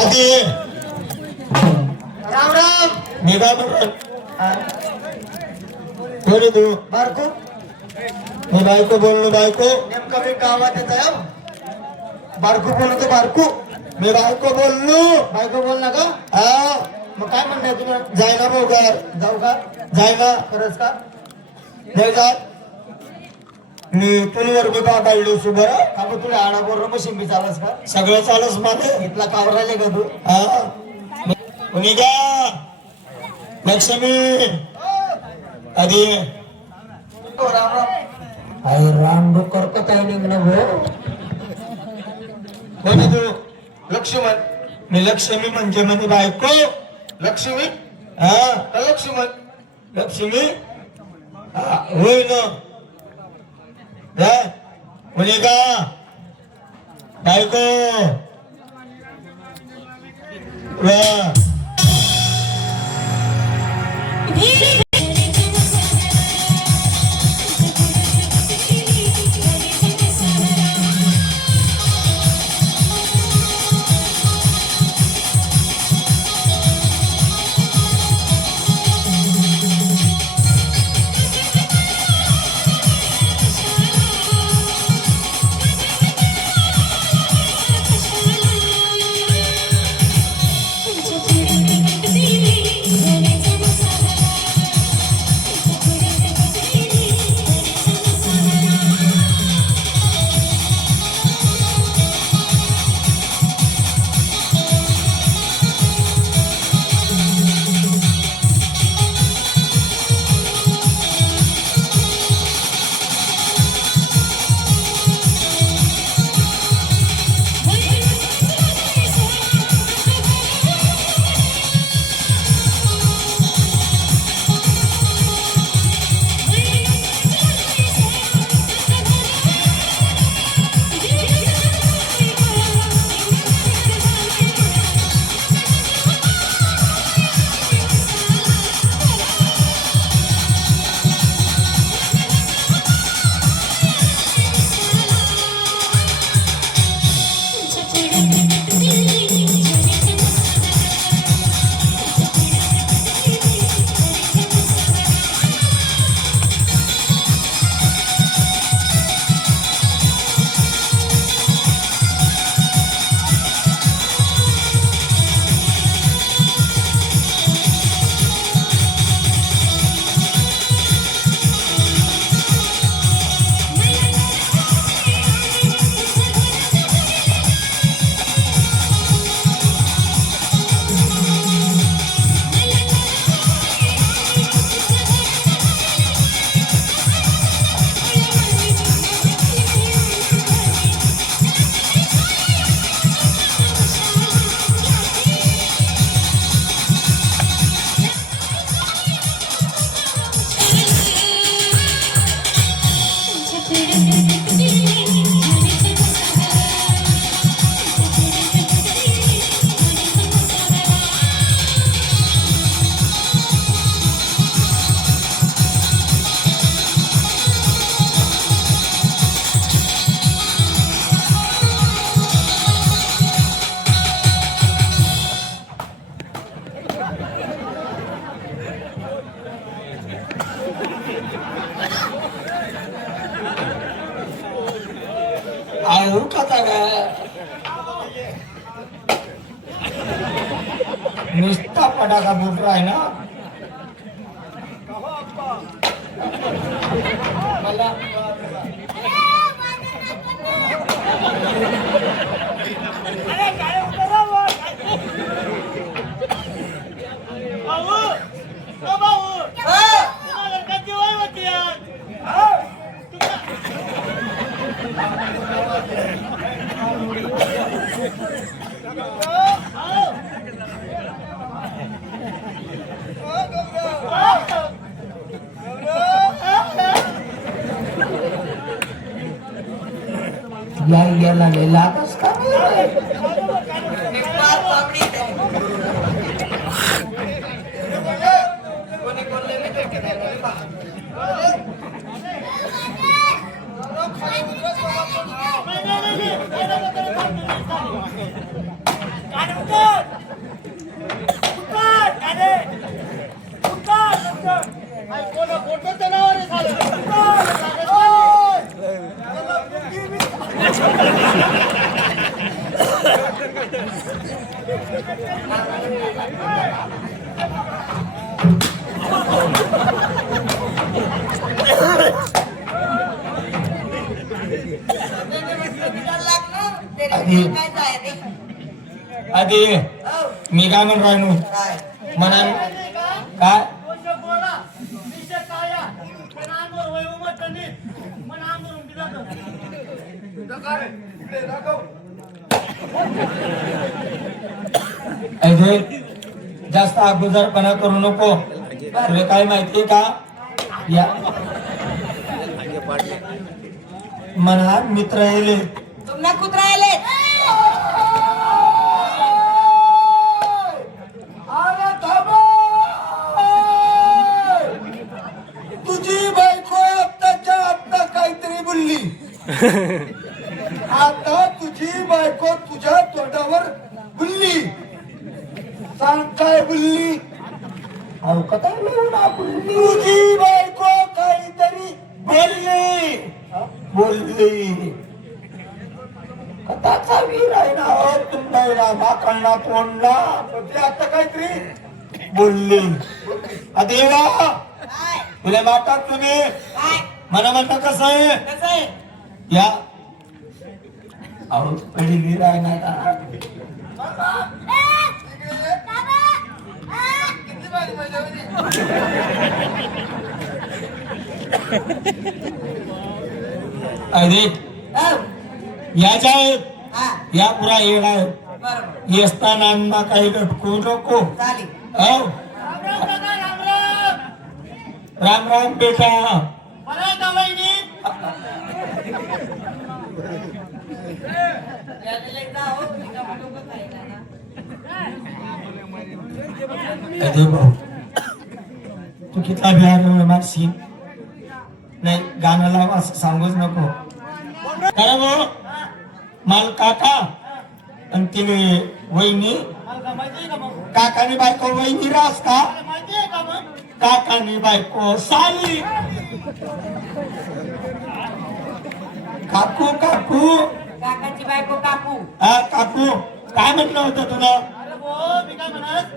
आधी राम राम. मी काय म्हणतो कोणी तू बारको मी बायको बोललो बायको नेमका मी गावात येत आहे. बारको बोलतो बारको. मी बायको बोललो बायको बोल ना का? हा मग काय म्हणताय तुम्ही? जायला बोगर जाऊ का? जायला खरंच का? नाही जात मी पुलवर बी काढलो सु बरं का बरं तुला आडा बोल मशीन बी चालस का? सगळं चालच मला इथला कावर राहिले का तू? हा कोणी का लक्ष्मी आधी हो, राम राम. अरे राम डोकर कथा निघणं भाऊ कोणी तू लक्ष्मण. मी लक्ष्मी म्हणजे म्हणे बायको लक्ष्मी हा का लक्ष्मण? लक्ष्मी हा, होय ना काय कोणी का बायको वा आऊ कथा काय नुसता पटाका फुट आहे ना मला याला लागस का आधी मी काय म्हणून राहिलो म्हणा काय अरे जास्त अगोदरपणा करू नको तुला काय माहितीये का या म्हणा मित्र येले तुम्हाला कुत्रा आले तुझी बायको आत्ताच्या आत्ता काहीतरी बोलली आता तुझी बायको तुझ्या तोंडावर बोलली सांग काय बोलली अहो कथा बोलली तुझी बायको काहीतरी बोलली बोलली कथाचा वीर आहे ना हो तुम्हाला माकडना तोंडला ते आता काहीतरी बोलली अदेवा काय तुला वाटतात तुम्ही काय मला म्हणता कसं आहे कसं आहे या अहो पहिली वीर आहे ना का? अरे या जाय हा या पुरा येड आहे बरोबर येसताना काही लटकू नको चालेल हो राम राम बेटा अरे भाऊ तू कितना बिहार में मारशी नाही गाणं लाव असं सांगूच नको कारण भाऊ माल काका आणि तिने वहिनी काकाने बायको वहिनी रास का काकाने बायको साली काकू काकू काकाची बायको काकू हा काकू काय म्हणलं होतं तुला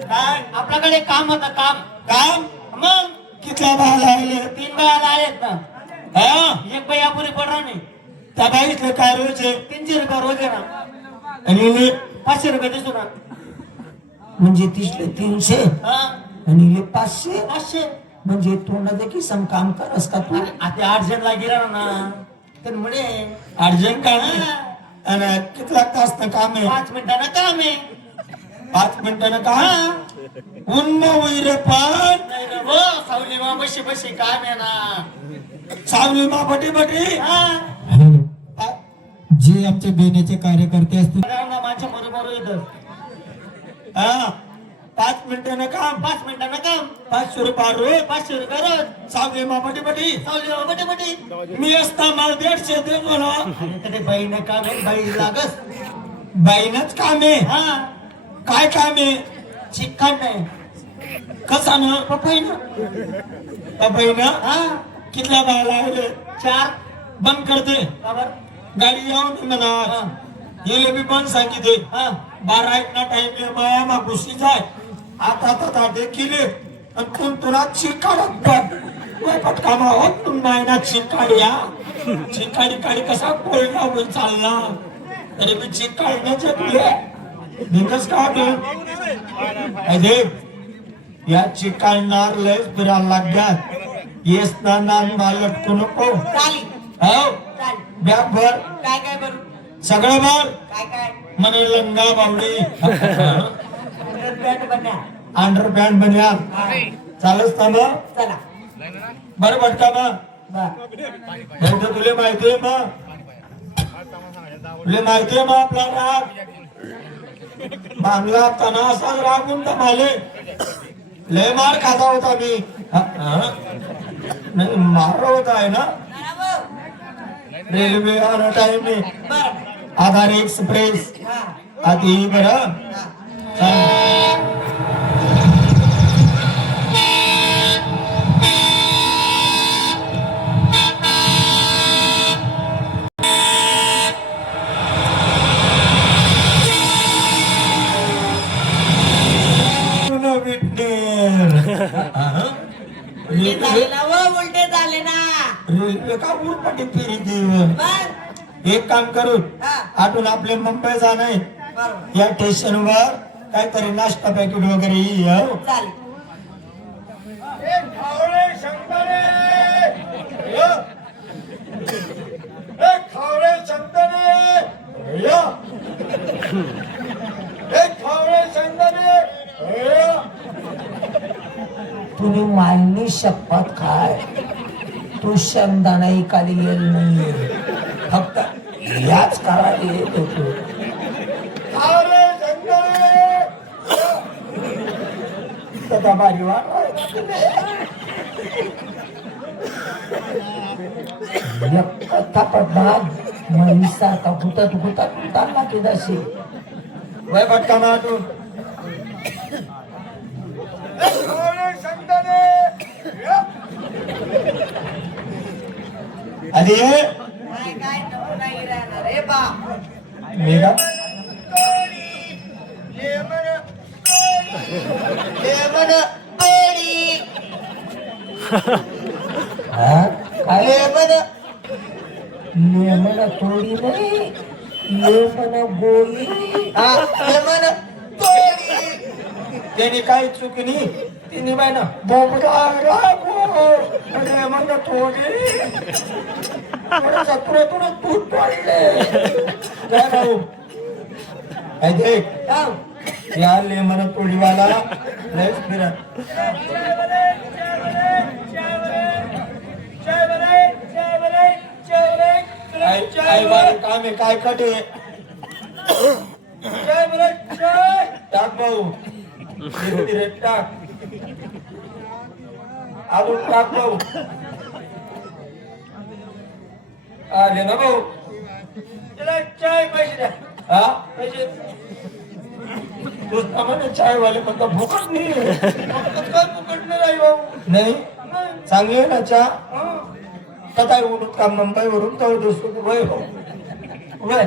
काय आपल्याकडे काम होतं काम काम मग कितल्या बाहेर आले 3 बायाला आहेत ना हा एक बाई अपुरी पडणार नाही त्या बाईतलं काय रोज आहे 300 रुपये रोज आहे ना आणि इले 500 रुपये दिसू ना म्हणजे तिसले 300 हा आणि इले 500 500 म्हणजे तोंडाचे की सम काम करस का तू आता अर्जंटला गेला ना तर म्हणे अर्जंट काम आहे? आणि कितला तास काम आहे 5 मिनिटानं काम आहे 5 मिनिटानं काम उन्न वैरे पण नाही ना हो सावली मा बशी बशी काम आहे ना सावली मा बटी बटी हा जे आमचे बेनेचे कार्यकर्ते असतील ना माझ्या बरोबर इथं हा 5 मिनिटानं काम 5 मिनिटानं काम 500 रुपये रोज 500 रुपये रोज सावली मा बटी बटी सावली मा बटी बटी मी असता मला 150 दे म्हणा तरी बाईनं काम आहे बाई लागस बाईनच काम आहे हा काय काम आहे चिकन नाही कसा ना पपईनं बहिणं हा कितल्या बायला आले 4 बंद करते बरोबर गाडी येऊन म्हणा येले मी पण सांगितले हा 12 एक ना टाइम माया मा घुसी जाय आता देखील आणि कोण तुला चिकाडत पण पटकामा होत तुम ना चिकाड्या चिकाडी काडी कसा कोळला होईल चालला तरी मी चिकाडण्याचे तुले दिवस का अरे या चिकाडणार लयच फिरायला लागल्यात येस ना माल लटकू नको चालेल हो चालेल बॅग भर काय काय बरं सगळं भर काय काय म्हणे लंगा बावडी पॅन्ट बन्या अंडर पॅन्ट बन्या चालच ना मग चला बरं भटका मग बर तुले माहितीये मग तुले माहितीये मग आपला राग मागला असताना असाच रागून तर माले लय मार खाता होता मी नाही मार होता आहे ना रेल्वे आला टाइम बर आधार एक्सप्रेस हा आधी बरं हा झाले ना व उलटे झाले ना रेल्वे का उरपाटी फेरी देऊ मग एक काम करू हा. आठून आपले मुंबई जाणं बरोबर या स्टेशनवर काहीतरी नाश्ता पॅकेट वगैरे येईल चालेल खावळे शंकरे या. खावळे शंकरे या. खावळे शंकरे या. तुम्ही मालनी शपथ खाय तू शंदाना ऐकायला येईल नाही फक्त याच करायला येत होतो खावळे शंकरे या. सदा भारी वा कथा पडणार म्हैसारखा गुतत गुतत उतारला की जशी वय पटका माटून खावळे शंकरे या. आधी ये काय काय नको नाही राहणार रे बा मेरा लेमन लेमन पेडी हा? काय लेमन लेमन थोडी नाही लेमन गोळी लेमन पेडी त्याने काही चूक नाही तिने बाय ना बोबडा अरे मग थोडी थोडासा पुढे तूट पडले काय भाऊ काय देख या लेमन तोडीवाला लयच फिरा काय बारी काम आहे काय कटे टाक भाऊ धीरे टाक अजून टाक भाऊ आले ना भाऊ त्याला चाय पैसे द्या हा पैसे दोस्ता म्हणे चाय वाले म्हणता फुकट नाही काय फुकट नाही भाऊ नाही चांगली ना चहा तर काय उडून काम मुंबईवरून तर दोस्त वय भाऊ वय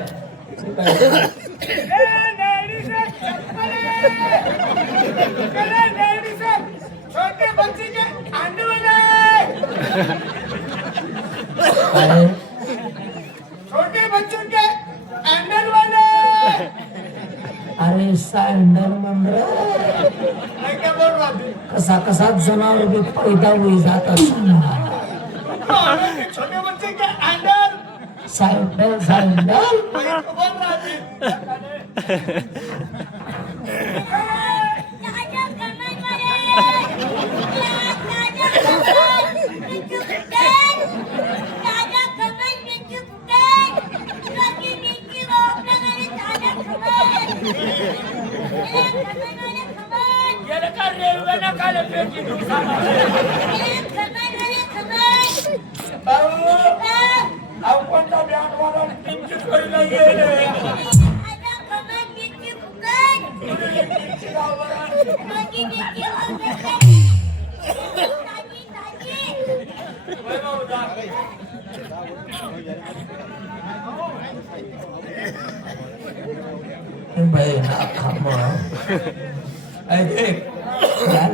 छोटे बच्चे के अंडे वाले काय छोटे बच्चों के अंडर वाले अरे सँडल मंडळ मैं क्या बोल रहा हूँ कसा कसा जनावर बी पैदा होई जात असणार छोटे बच्चे के अंडर सँडल सँडल मैं तो बोल रहा थी कोणता ब्रँड वाला किंचित करीला गेले बहिणा खाम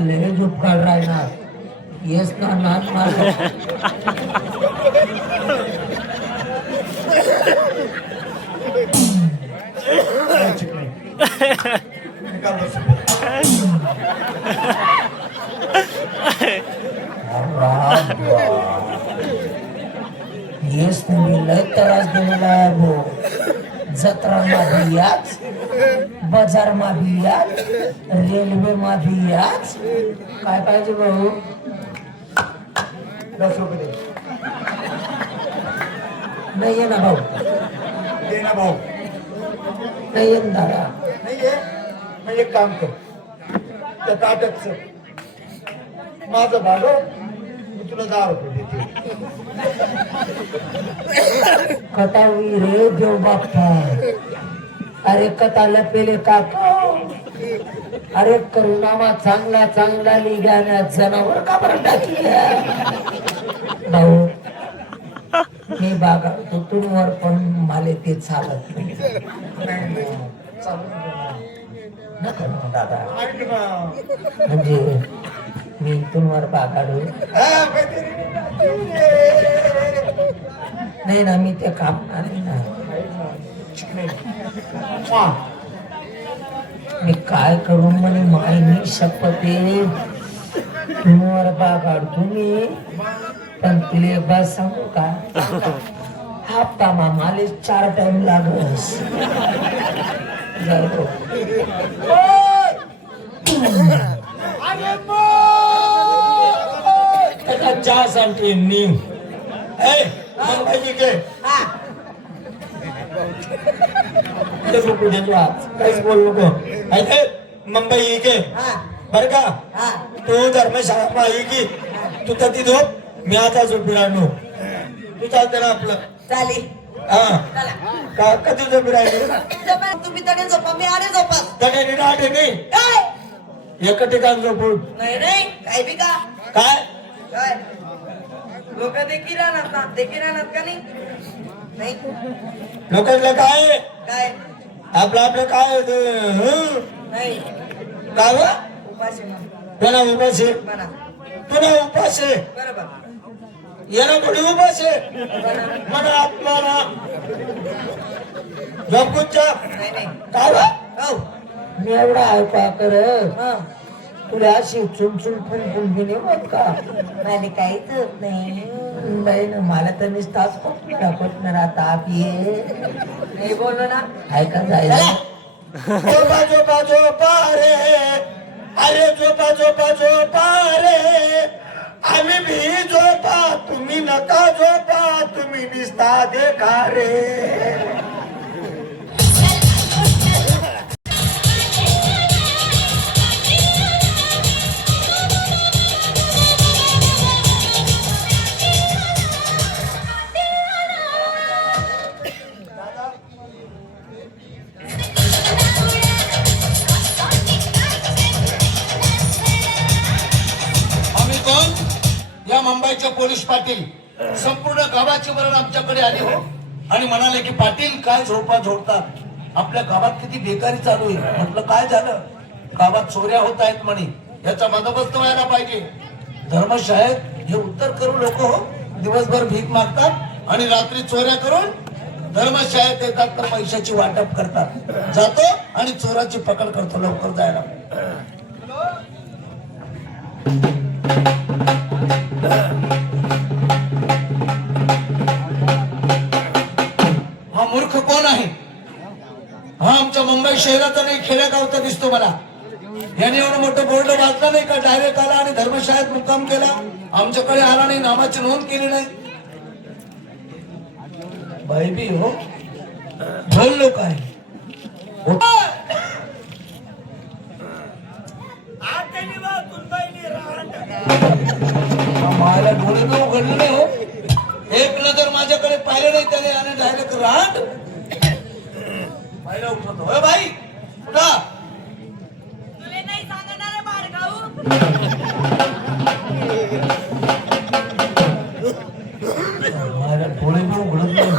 ले जो कर राहणार येस ना नाच मार येस तुम्ही लय त्रास दिलेला आहे भाऊ जत्रा मध्ये याच बाजार मध्ये याच रेल्वे मध्ये याच काय पाहिजे भाऊ 10 रुपये दे. नाही ये ना भाऊ दे ना भाऊ नाही ये ना दादा नाहीये मग एक काम कर त्या ताटच माझं भाडं मी तुला 10 रुपये देते कथा हुई रे देव बाप्पा अरे कथा लपेले काका अरे करुणामा चांगला चांगला निघाल्या जनावर का बरं टाकली भाऊ मी बागा तुटूनवर पण माले ते चालत नाही चालून नका ना दादा ऐक ना म्हणजे मी तुम्हाला बागाडू हा, मैत्रिणी रे. नाही ना मी ते काम नाही ना मी काय करू म्हणे माय मी शपथ आहे तुम्हाला बागाड तुम्ही पण तुला एक बात सांगू का हप्ता मामाले 4 टाइम लागस जाऊ अरे मग. त्याला चहा सांगते मी ए मुंबई गे ते बघू दे तू आज काहीच बोल नको ऐक मुंबई गे बर का तू धर्मशाळा पाहिजे की तू तर ती झोप मी आता झोपी राहतो तू चालते ना आपलं चालेल हा चला का कधी झोपी राहिली तुम्ही तडे झोपा मी आले झोपास तडे राहते नाही काय एक ठिकाण झोपून नाही नाही काय बी का काय काय लोक देखील राहणार ना देखील राहणार का नाही नाही लोकांना काय काय आपलं आपलं काय हं? नाही काय व? उपाशी म्हणा कोणा उपास आहे म्हणा तुला उपास आहे बरोबर याला थोडी उपास आहे मला आत्माला झोपूच्या नाही नाही काय व? हो मी एवढा ऐका कर हा तुला अशी चुमचुम फुल बी नाही होत का नाही काहीच होत नाही नाही ना मला तर निसताच पटणार आता आप ये नाही बोललो ना ऐका जायला झोपा झोपा झोपा रे अरे झोपा झोपा झोपा रे आम्ही भी झोपा तुम्ही नका झोपा तुम्ही दिसता देखा रे आम्ही कोण या मुंबईचे पोलीस पाटील संपूर्ण गावाची वरण आमच्याकडे आली हो आणि म्हणाले की पाटील काय झोपा झोपतात आपल्या गावात किती बेकारी चालू आहे म्हटलं काय झालं गावात चोऱ्या होत आहेत म्हणे याचा बंदोबस्त व्हायला पाहिजे धर्मशाळेत हे उत्तर करू लोक हो दिवसभर भीक मागतात आणि रात्री चोऱ्या करून धर्मशाळेत येतात तर पैशाची वाटप करतात जातो आणि चोराची पकड करतो लवकर जायला हा मूर्ख कोण आहे हा आमच्या मुंबई शहराचा नाही खेड्यागावचा दिसतो मला याने एवढं मोठं बोर्ड वाचला नाही का डायरेक्ट आला आणि धर्मशाळेत मुक्काम केला आमच्याकडे आला नाही नामाची नोंद केली नाही बाई बी हो बोललो काय मला डोळे बी उघडले नाही हो एक नजर माझ्याकडे पाहिलं नाही त्याने आणि डायरेक्ट राहत पाहिलं उठवतो होय बाई उठा नाही सांगणार बाळगाऊ मला डोळे बी उघडत नाही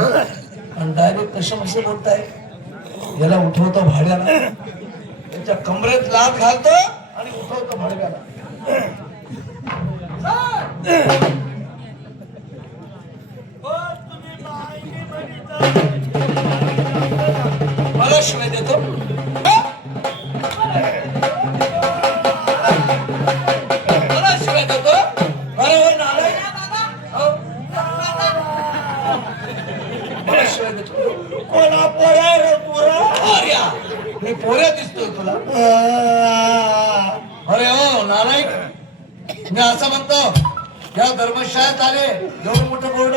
आणि डायरेक्ट कशा कसे बोलताय याला उठवतो भाड्याला त्याच्या कमरेत लात घालतो आणि उठवतो भाड्याला मला शिवाय देतो मला शिवाय देतो अरे होय नालाय मला शिवाय देतो कोणा पोरा रे पोरा अरे मी पोऱ्या दिसतोय तुला अरे हो नालायक मी असं म्हणतो या धर्मशाळेत आले एवढं मोठं बोर्ड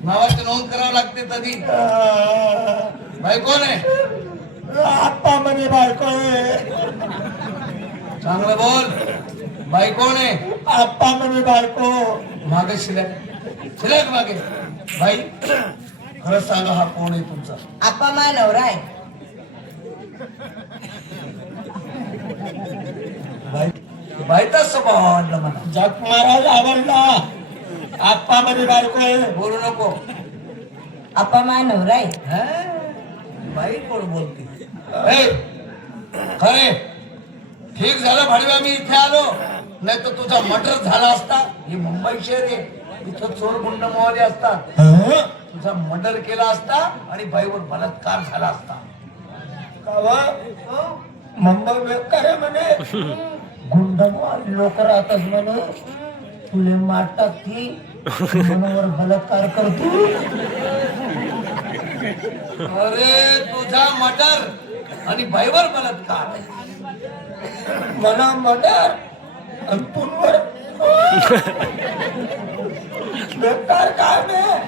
नावाची नोंद करावी लागते तरी बाई कोण आहे आप्पा म्हणे बायको आहे. चांगलं बोल बाई कोण आहे आप्पा म्हणे बायको मागे शिल्लक मागे बाई खरं सांगा हा कोण आहे तुमचा आप्पा माय नवरा आहे बाई बाईचा स्वभाव आवडला मला जग महाराज आवडला आप्पा म्हणे बायको आहे. बोलू नको आप्पा माय नवरा आहे हा? बाई कोण बोलते ए, खरे ठीक झालं भाडव्या मी इथे आलो, नाही तर तुझा मर्डर झाला असता. ही मुंबई शहर आहे, इथं चोर गुंड मोहले असतात. हं? तुझा मर्डर केला असता आणि बाईवर बलात्कार झाला असता. कावा मुंबई बेकार आहे म्हणे. गुंडमार लोक राहतात म्हणे, तुले मारतात ती मनावर बलात्कार करतो. अरे तुझा मर्डर आणि बाईवर बलात्कार. मला मर्डर आणि पुनवर बेकार काम आहे.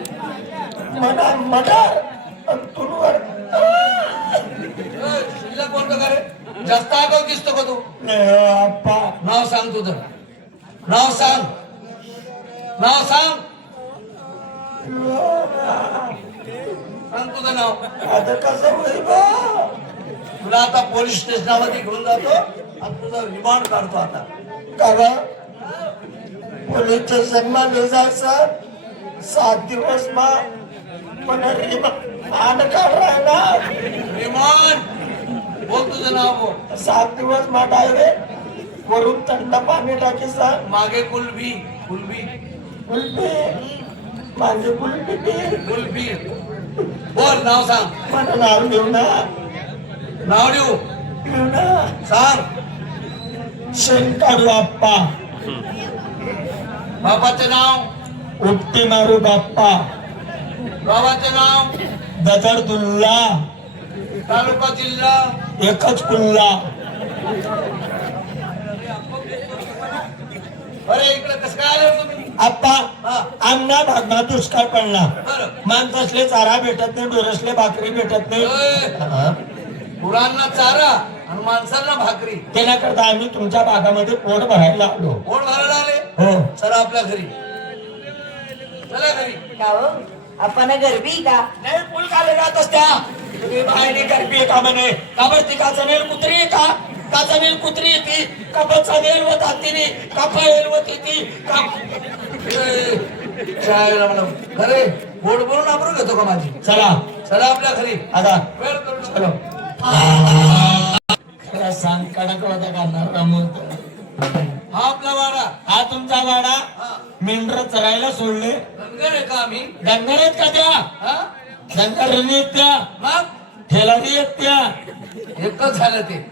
मला मर्डर आणि पुनवर शिल्लक बोलतो का रे? जास्त आगाऊ दिसतो का तू? अप्पा नाव सांग तुझं. नाव सांग. नाव सांग. सांग तुझं नाव. आता कसं होईल बा? तुला आता पोलीस स्टेशनमध्ये घेऊन जातो आणि तुझा रिमांड काढतो आता. कावा पोलीस स्टेशनमा ले जायचं 7 दिवस मा पण आण काढ राहिला. रिमांड बोल तुझं नाव बोल. 7 दिवस मा डायरेक्ट वरून थंड पाणी टाकीचा. मागे कुलबी. कुलबी. कुल्फी माझी कुल्फी कुलबी बोल. नाव सांग. मला नाव देऊ ना. नाव देऊ. देऊ ना. सांग. शेणकाडू आप्पा. बापाचं नाव. उपटी मारू बाप्पा. गावाचं नाव. ददरदुल्ला. तालुका जिल्हा. एकच कुल्ला. अरे इकडे कसं काय आले तुम्ही? आप्पा हा. आमना भागना दुष्काळ पडला. बरं. माणसासले चारा भेटत नाही, डोरसले भाकरी भेटत नाही. ओय, गुरांना चारा आणि माणसांना भाकरी. त्याच्याकरता आम्ही तुमच्या भागामध्ये पोट भरायला आलो. कोण भरायला आले? हो. चला आपल्या घरी. चला घरी. का हो आपण गरबी का? नाही फुल खाले जात असत्या. तुम्ही बाहेर गरबी का म्हणे? का बरं ती का जमेल कुत्री आहे का? का जमेल कुत्री ती का बचावेल व तातीने का पायल व ती का चायला म्हणा खरे गोड बोलून आबरू घेतो का माझी? चला चला आपल्या घरी. आता वेळ करू नको. चलो. खरं सांग कडक होता करणार रमत. हा आपला वाडा. हा तुमचा वाडा. हा. मेंढर चरायला सोडले. धनगर आहे का आम्ही? धनगर आहेत का त्या? हा धनगर येत त्या. मग ठेलारी येत त्या. एकच झालं ते.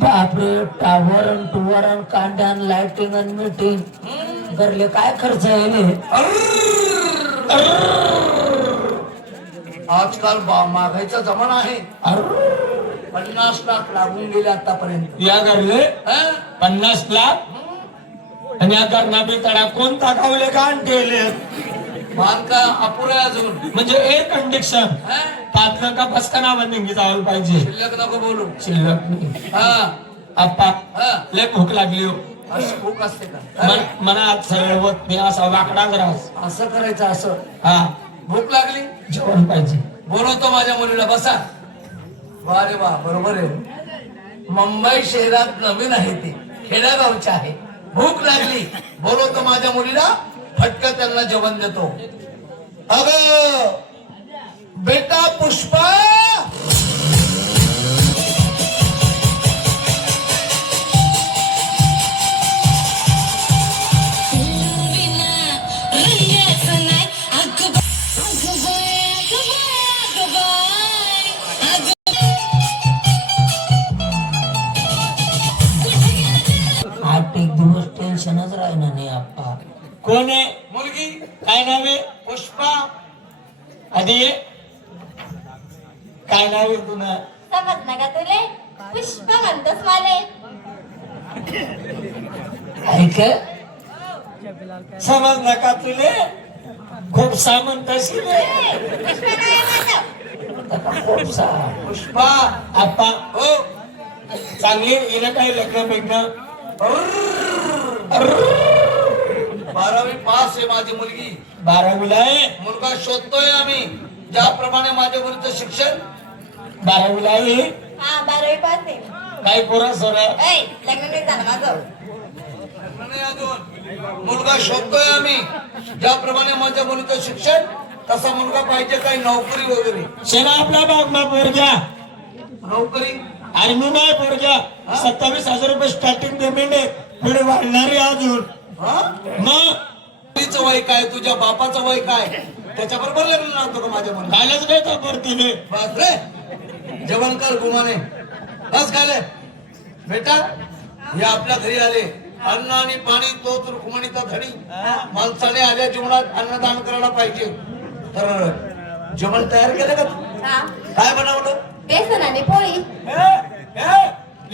बापरे, टावर आणि टुवर आणि कांड्या आणि लाइटिंग आणि मीटिंग करले काय खर्च आहे? आजकाल महागाईचा जमाना आहे. 50 लाख लागून गेले आतापर्यंत. या घरले हा? 50 लाख आणि या घरना बी तडा कोण टाकावले का आणि ठेवले? बांधका अपुरा आहे अजून. म्हणजे एअर कंडिक्शन हा? पातलं का पसका ना नेंगी जावं पाहिजे. शिल्लक नको बोलू. शिल्लक नाही. हा आप्पा हा. लय भूक लागली हो. असं भूक असते का? मनात सरळ होत नाही असा वाकडाच राहस. असं करायचं असं. हा भूक लागली जेवण पाहिजे. बोलवतो माझ्या मुलीला. बसा. वा रे वा बरोबर आहे. मुंबई शहरात नवीन आहे ते, खेड्यागावचे आहे. भूक लागली बोलवतो माझ्या मुलीला. फटका त्यांना जेवण देतो. अग बेटा पुष्पा. आठ एक दिवस टेन्शनच राहिना नाही आप्पा. कोण आहे? मुलगी काय नाव आहे? पुष्पा. आधी ये. काय नाव आहे तुला? समजलं का तुले? पुष्प म्हणतोस माले. ऐक समजलं का तुले? खूप सामान तशी पुष्प काय म्हणतो? पुष्पा. आप्पा हो चांगली हिला काही लग्न बिग्न 12वी पास आहे माझी मुलगी. 12वीला आहे. मुलगा शोधतोय आम्ही. ज्याप्रमाणे माझ्या मुलीचं शिक्षण 12वीला आहे. हा 12वी पास आहे. काही पोरा सोरा ऐ लग्न नाही झालं माझं. नाही अजून. मुलगा शोधतोय आम्ही. ज्याप्रमाणे माझ्या मुलीचं शिक्षण तसा मुलगा पाहिजे. काही नोकरी वगैरे. शेना आपला बाग मा पोर घ्या. नोकरी अरे मी नाही पोरग्या 27,000 रुपये स्टार्टिंग पेमेंट आहे पुढे वाढणारी अजून हा? मग तुझं वय काय तुझ्या बापाचं वय काय त्याच्याबरोबर लग्न नव्हतं का माझ्या म्हणून कालच काय तर पडतीने बस रे जेवण कर गुमाने बस खाले बेटा हे आपल्या घरी आले अन्न आणि पाणी तोच रुक्मिणीचा धडी माणसाने आल्या जीवनात अन्नदान करायला पाहिजे तर जेवण तयार केलं का तू? हा काय बनवलं बेसन आणि पोळी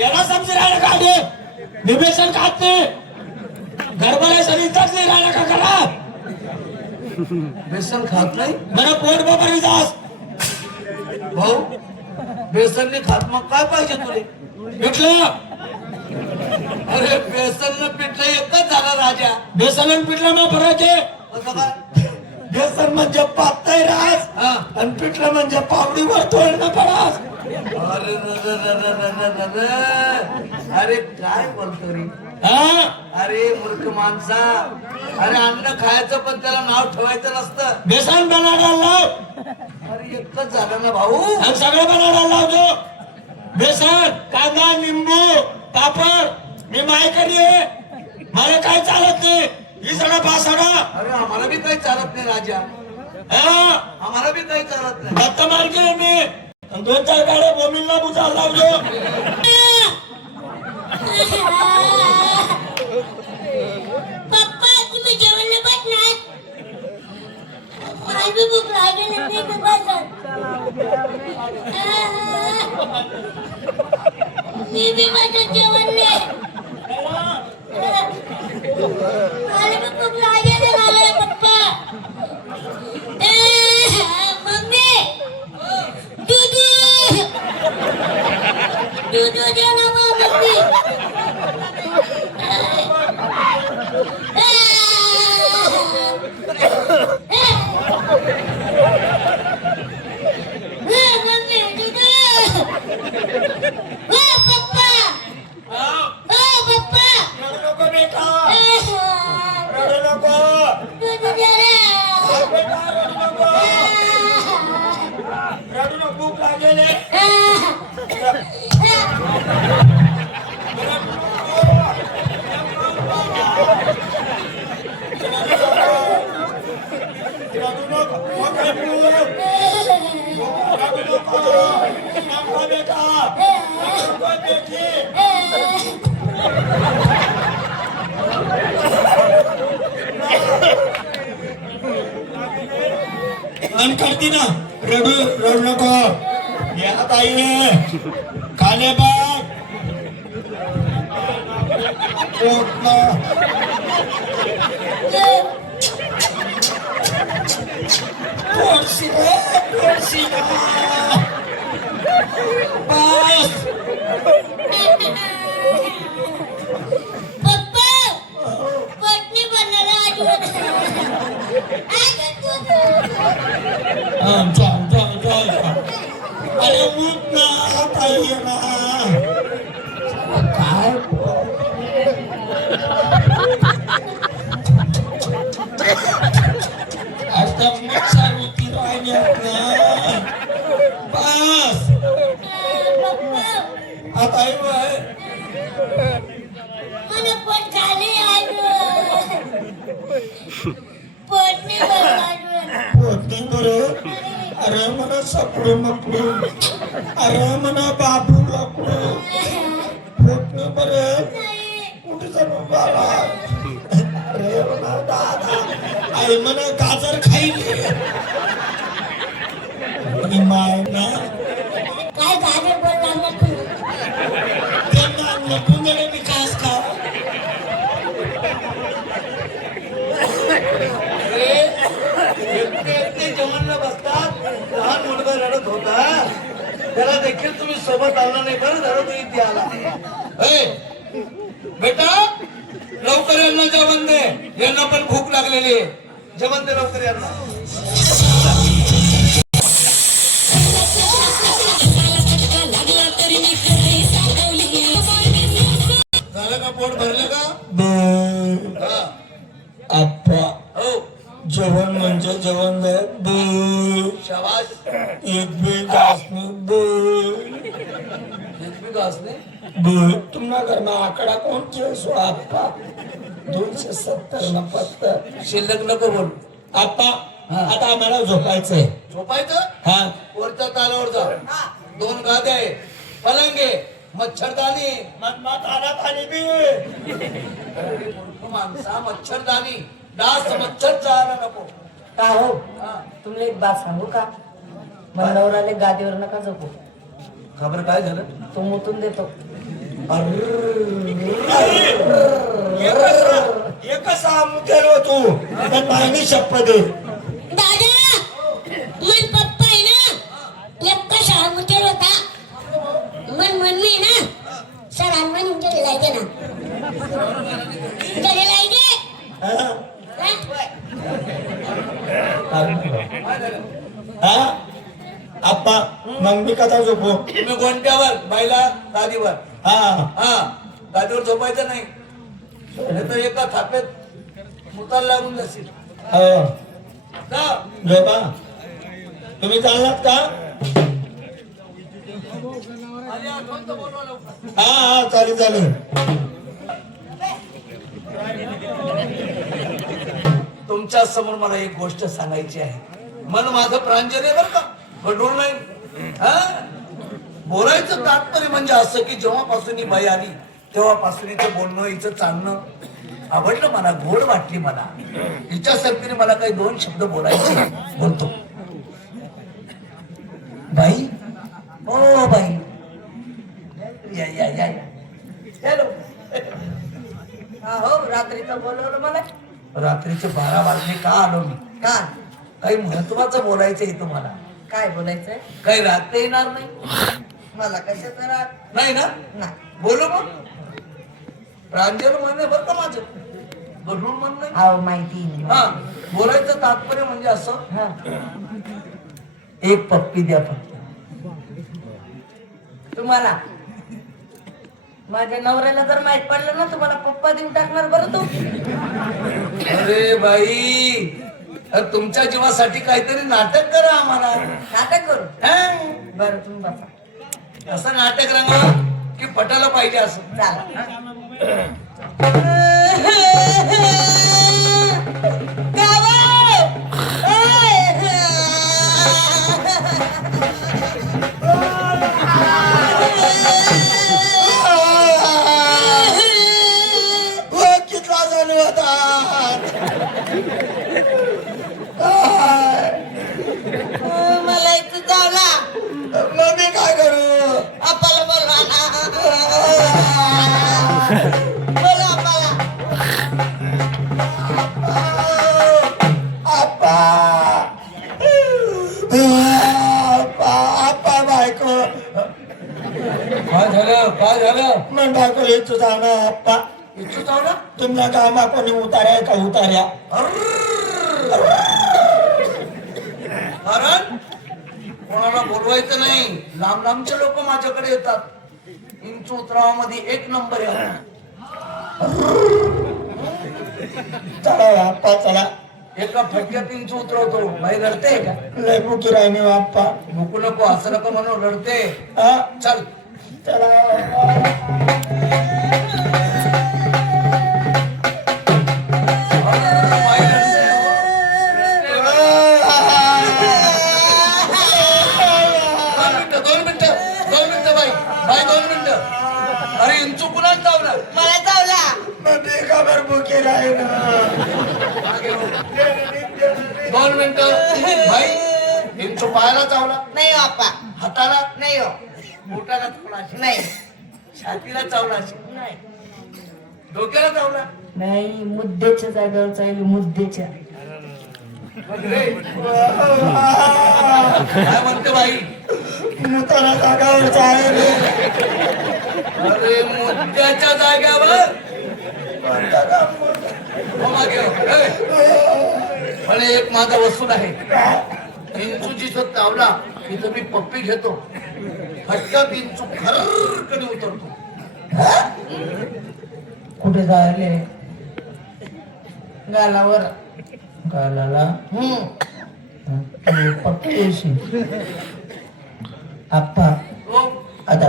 याला समजी राहिलं का दे निवेशन खात नाही गरबाला शरीरात नाही राहिला का करा बेसन खात नाही बरं पोट बाबा जास भाऊ बेसनने खात मग काय पाहिजे तुले पिठलं अरे बेसन पिठलं एकच झालं राजा बेसन आणि पिठलं मग फरक आहे कसं काय बेसन म्हणजे पातळ रास हा आणि पिठलं म्हणजे पावडीवर तोडणं पडास अरे अरे काय बोलतो रे हा अरे मूर्ख माणसा अरे अन्न खायचं पण त्याला नाव ठेवायचं नसतं बेसन बनाडा लाव अरे एकच झालं ना भाऊ आणि सगळं बनाडा लावतो बेसन कांदा लिंबू पापड मी मायकरी आहे मला काय चालत नाही ही सगळं पासाडा अरे आम्हाला बी काही चालत नाही राजा हा आम्हाला बी काही चालत नाही भक्त मार्गी आहे मी आणि 2-4 गाड्या बोमींना बुजा लावलो पप्पा तुम्ही जेवण बसणार मला बी भूक लागली नाही का बसत मी बी बसत जेवण नाही मला बी भूक लागली नाही पप्पा मम्मी दूध दे ना मम्मी रडू नको बेटा रडू नको बेटा रडू नको रडू नको भूक लागेल रडू नको बेटा देखी मन करती ना रडू नको या ताई खाले बाग पोटला पोटशी रे पोटशी बस पप्पा पटनी बनणार चल अरे उठ ना ताई ना काय आता मग सावित्री राहिल्यात ना बस आता आई बाय मला पोट खाली पोटने बनणार पोटनी बरं अरे म्हणा सपडू मकडू अरे म्हणा बाबू लकडू पोटनी बरं कुठे जाणू बाबा अरे म्हणा दादा आई म्हणा गाजर खाईली माय ना काय गाजर बोलणार तू त्यांना लपून विकास का एकटे जेवण न बसतात लहान मुलगा रडत होता त्याला देखील तुम्ही सोबत आला नाही बरं झालं तुम्ही इथे आला बेटा लवकर यांना जेवण दे यांना पण भूक लागलेली आहे जेवण दे लवकर यांना झालं का पोट भरलं का हा. आप्पा हो जेवण म्हणजे जेवण शाबास एक बी जास्त भी घास नहीं तुमना घर में आंकड़ा कौन थे सो आपका 270 न 70 शिल्लक नको बोल आपा हा. आता आम्हाला झोपायचंय झोपायचं हा वरच्या तालावर जा 2 गाद्या आहे पलंगे मच्छरदाणी मनमात आला खाली बी माणसा मच्छरदाणी डास मच्छर जायला नको का हो हा. तुमले एक बात सांगू का मला नवराले गादीवर नका झोपू खबर काय झालं तो मुतून देतो एकच मुद्द्यावर तू तर मायनी शपथ दे दादा मन पप्पा आहे ना एक शाळा मुठेल होता मन म्हणली ना सरांना गेलेला आहे ना गेलेला आहे हा? हा? हा आप्पा मग मी कथा झोपू तुम्ही गोंट्यावर बायला गादीवर हा हा गादीवर झोपायचं नाही नाहीतर एका थापेत मुताला लागून जाशील हो जा. झोपा तुम्ही चाललात का आली आठवण तर बोलवा लवकर. हा हा चालेल चालेल तुमच्या समोर मला एक गोष्ट सांगायची आहे मन माझं प्रांजल आहे बरं का गडूळ नाही हा बोलायचं तात्पर्य म्हणजे असं की जेव्हापासून ही बाई आली तेव्हापासून हिचं बोलणं हिचं चालणं आवडलं मला गोड वाटली मला हिच्या सरकीने मला काही 2 शब्द बोलायचे बोलतो बाई ओ बाई या या या हॅलो हा हो रात्रीचं बोलवलं मला रात्रीचे 12 वाजले का आलो मी का काही महत्वाचं बोलायचं आहे तुम्हाला काय बोलायचंय काही राहता येणार नाही मला कशाचं राग नाही ना नाही बोलू मग प्रांजल म्हणणे बरं का माझं गढूळ म्हण नाही अहो माहिती हा बोलायचं तात्पर्य म्हणजे असं हा एक पप्पी द्या फक्त तुम्हाला माझ्या नवऱ्याला जर माहित पडलं ना तुम्हाला पप्पा देऊन टाकणार बरं तू अरे बाई अरे तुमच्या जीवासाठी काहीतरी नाटक करा आम्हाला नाटक करू हा? बरं तुम्ही बसा असं नाटक रंगा की पटायला पाहिजे असं चला कितला झाले होता मला इथं जावला मग मी काय करू आपल्याला बोलवा ना बोला आपल्याला आप्पा आप्पा बायको काय झालं मग बायको येतो जाणार आप्पा इच्छू जाऊ ना तुमच्या कामा कोणी उतार्या का उतार्या कारण कोणाला बोलवायचं नाही लांब लांबचे लोक माझ्याकडे येतात इंच उतरावामध्ये 1 नंबर आहे चला आप्पा चला एका फटक्यात इंच उतरवतो बाई रडते का लय मुकी राहिनी आप्पा भुकू नको असं नको म्हणून रडते हा चल चला बाई रडते. दोन मिनिटं बाई 2 मिनिटं अरे इंचू कुणाला चावला मला जावला मग मी का बरं मुकी राहीन 2 मिनिटं बाई इंचू पायाला चावला नाही हो आप्पा हाताला नाही हो बोटाला चावला असेल. नाही छातीला चावला असेल. नाही डोक्याला चावला नाही मुद्द्याच्या जागेवर चालली मुद्द्याच्या काय म्हणते बाई मुताला जागावर आहे अरे मुद्द्याच्या जाग्यावर हो मागे हो. पण एक माझा वसूल आहे इंचूची जो चावला तिथं मी पप्पी घेतो फटक्यात इंचू खरकडी उतरतो कुठे जायले गालावर गालाला पक्केशी आप्पा हो. आता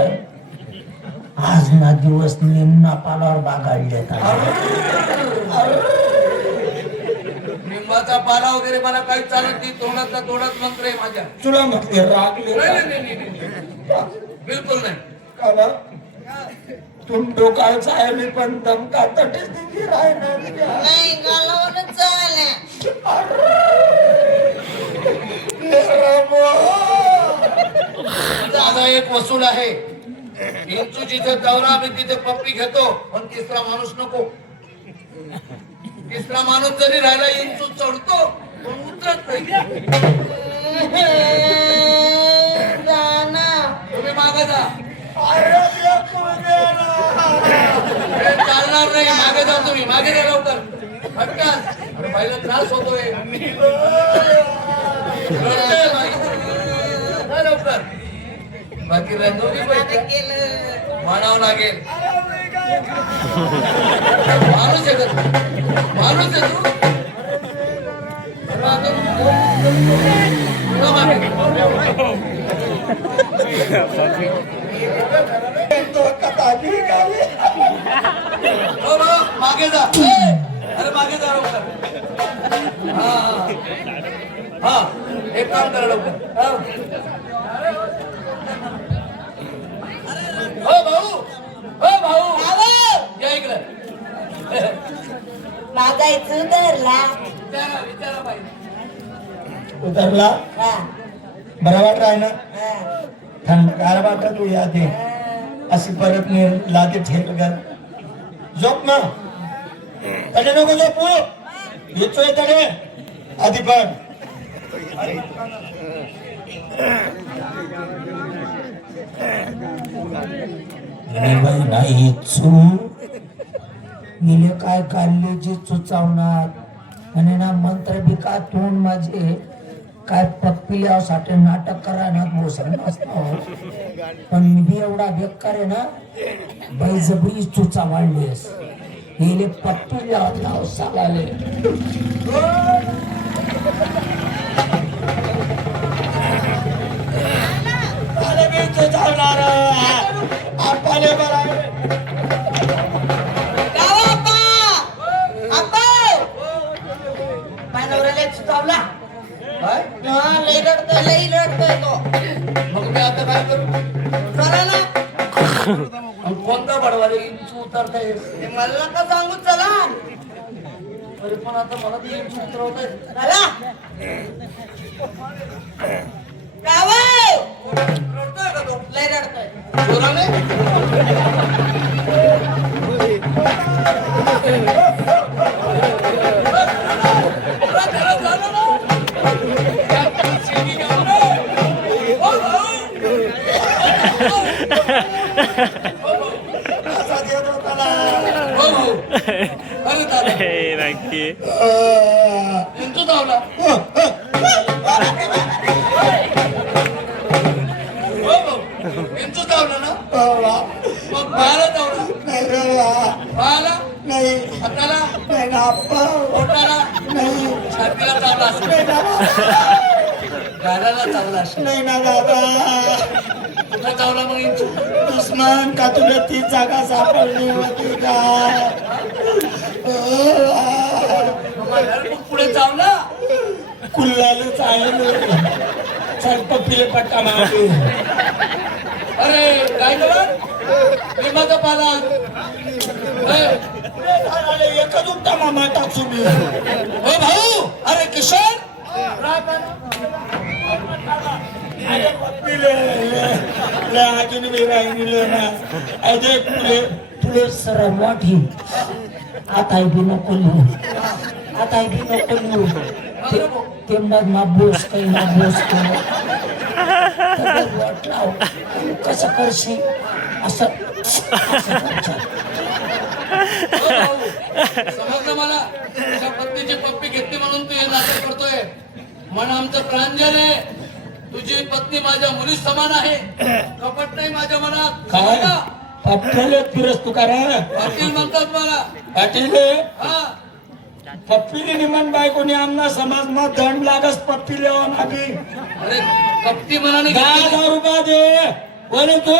आज ना दिवस निम्ना पालावर बागाडले लिंबाचा पाला वगैरे मला काही चालत नाही. तोंडातला तोंडात मंत्र आहे माझ्या. तुला म्हटले रागले नाही. बिलकुल नाही. का तुम डोकाळचा आहे मी पण दमका तटेच दिली राहणार नाही गालावून चालल्या. माझा एक वसूल आहे. इंचू जिथे दौरा मी तिथे पप्पी घेतो, पण तिसरा माणूस नको. तिसरा माणूस जरी राहिला इंचू चढतो पण उतरत नाही. तुम्ही मागे जा. हे चालणार नाही. मागे जा तुम्ही. मागे जा लवकर. फटकन. पहिला त्रास होतोय. रडतंय बाई. जा लवकर. बाकी रंगवली पाहिजे. म्हणावं लागेल. माणूस आहे का? माणूस आहे तू? मागे जा. अरे मागे जा लवकर. हा एक काम करा लवकर. हो भाऊ. हो भाऊ. या इकडे. मागायचं उतरला. विचारा पाहिजे. उतरला बरा वाट राह ना थंडगार वाटत तू यादे अशी परत मी लादे ठेक घर झोप ना तडे नको झोपू येतोय तडे आधी पण नाही चू गेले काय काढले जे चुचावणार आणि ना मंत्र बिका तोंड माझे काय पप्पिल्यासाठी नाटक करायला मोसम पण मी बी एवढा बेकार आहे ना बळजबरी चुचा वाढलीस गेले पप्पिल्या नाव सालाले आपले बरा लई रडतोय तो. मग मी आता काय करू? चला ना. कोणता बडवाले इंचू उतरताय? ते मला नका सांगू. चला अरे पण आता मला ते इंचू उतरवताय. चला. गावाय. रडतोय का तो? लई रडतोय. जोराने? इंचू धावला. इंचू धावला ना? मग पायाला धावला. पायाला? नाही हाताला? नाही ना आप्पा पोटाला? नाही छातीला चावला असेल. गालाला चावला असेल. नाही ना दादा कुठं चावला मग इंचू? दुश्मन का तुला ती जागा सापडली होती का मग पुढे चावला? कुल्लालच आहे चल पप्पीले पट्टा मारली अरे काय करा? लिंबाचा पाला. एकच उठता मामा टाकू मी ओ भाऊ. अरे किशोर. अरे पप्पीले ले अजून मी राहिली ना अजय तुले तुले सर मोठी आता बी नको लिहू आता बी नको लिहू ते मग माबूस काही माबूस वाटला कसं करशी असं समजलं मला. तुझ्या पत्नीची पप्पी घेतली म्हणून तू हे नाटक करतोय. मन आमचं प्रांजल आहे. तुझी पत्नी माझ्या मुली समान आहे. कपट नाही माझ्या मनात. काय पप्पीले फिरस तू का रे पाटील म्हणतात मला. पाटील हा पप्पीले निमन बायकोनी आमना समाज मा दंड लागस पप्पीले आधी अरे कपटी मनाने 10,000 रुपये दे बोले तू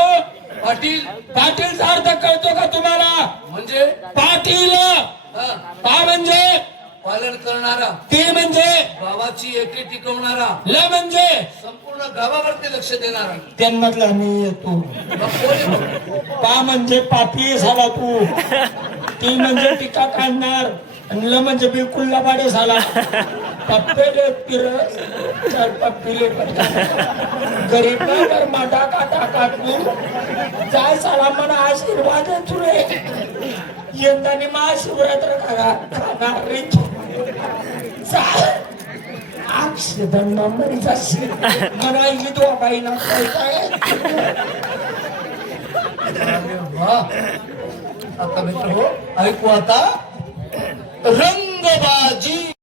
पाटील पाटीलचा अर्थ कळतो का तुम्हाला? म्हणजे पाटील हा, पा म्हणजे पालन करणारा, ती म्हणजे गावाची एकी टिकवणारा, ल म्हणजे संपूर्ण गावावरती लक्ष देणारा. त्यांमधला मी येतो. मग कोण आहे मग? पा म्हणजे पापी झाला तू, ती म्हणजे टीका काढणार, आणि ल म्हणजे बिलकुल लबाडे झाला. पप्पेले पिरस चार पप्पीले गरीब नगर माटा काटा काटू जाय साला मला आशीर्वाद आहे तुरे. यंदाने महाशिवरात्र खाणार रे. अक्षदन मरी जाशील मला विधवा बाईला काय. वा. आता मित्र हो, ऐकू आता रंगबाजी.